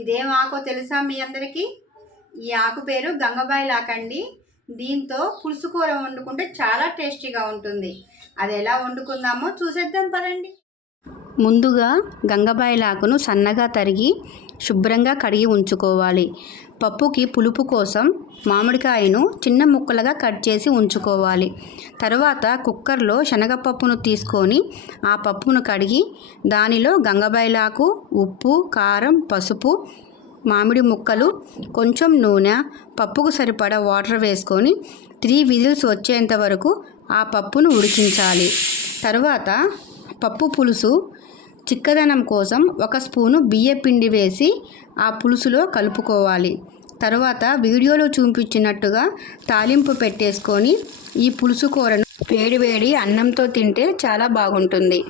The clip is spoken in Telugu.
ఇదేం ఆకో తెలుసా మీ అందరికీ? ఈ ఆకు పేరు గంగబాయిల ఆకు అండి. దీంతో పులుసు కూర వండుకుంటే చాలా టేస్టీగా ఉంటుంది. అది ఎలా వండుకుందామో చూసేద్దాం పదండి. ముందుగా గంగబాయిల ఆకును సన్నగా తరిగి శుభ్రంగా కడిగి ఉంచుకోవాలి. పప్పుకి పులుపు కోసం మామిడికాయను చిన్న ముక్కలుగా కట్ చేసి ఉంచుకోవాలి. తర్వాత కుక్కర్లో శనగపప్పును తీసుకొని ఆ పప్పును కడిగి దానిలో గంగబాయిల ఆకు, ఉప్పు, కారం, పసుపు, మామిడి ముక్కలు, కొంచెం నూనె, పప్పుకు సరిపడా వాటర్ వేసుకొని 3 విజిల్స్ వచ్చేంత వరకు ఆ పప్పును ఉడికించాలి. తర్వాత పప్పు పులుసు చిక్కదనం కోసం 1 స్పూను బియ్యపిండి వేసి ఆ పులుసులో కలుపుకోవాలి. తర్వాత వీడియోలో చూపించినట్టుగా తాలింపు పెట్టేసుకొని ఈ పులుసు కూరను వేడివేడి అన్నంతో తింటే చాలా బాగుంటుంది.